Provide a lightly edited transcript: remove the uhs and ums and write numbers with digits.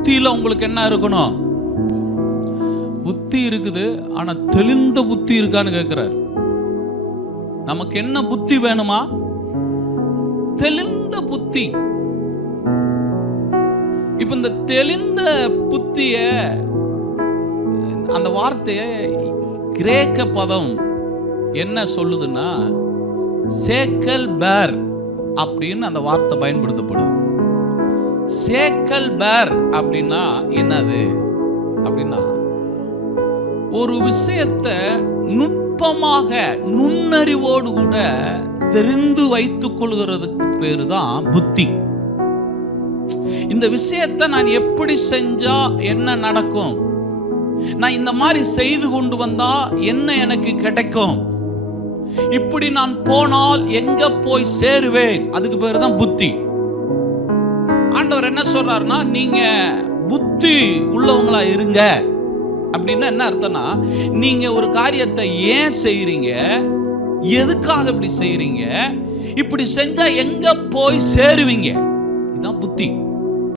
புத்தியில உங்களுக்கு என்ன இருக்கணும்? புத்தி இருக்குது, ஆனா தெளிந்த புத்தி இருக்கான்னு கேட்கிறார். நமக்கு என்ன புத்தி வேணுமா? தெளிந்த புத்தி. இப்ப இந்த தெளிந்த புத்திய, அந்த வார்த்தைய கிரேக்க பதம் என்ன சொல்லுதுன்னா சேக்கல் பேர் அப்படின்னு அந்த வார்த்தை பயன்படுத்தப்படும். சேக்கல் பேர் அப்படின்னா என்னது அப்படின்னா, ஒரு விஷயத்தை நுட்பமாக நுண்ணறிவோடு கூட தெரிந்து வைத்துக் கொள்கிறதுக்கு பேரு தான் புத்தி. இந்த விஷயத்தை நான் எப்படி செஞ்சா என்ன நடக்கும், நான் இந்த மாதிரி செய்து கொண்டு வந்தா என்ன எனக்கு கிடைக்கும், இப்படி நான் போனால் எங்க போய் சேருவேன், அதுக்கு பேரு தான் புத்தி. ஆண்டவர் என்ன சொல்றாருன்னா, நீங்க புத்தி உள்ளவங்களா இருங்க. அப்படின்னா என்ன அர்த்தம்னா, நீங்க ஒரு காரியத்தை ஏன் செய்றீங்க, எதுக்காக இப்படி செய்றீங்க, இப்படி செஞ்சா எங்க போய் சேருவீங்க, இதுதான் புத்தி.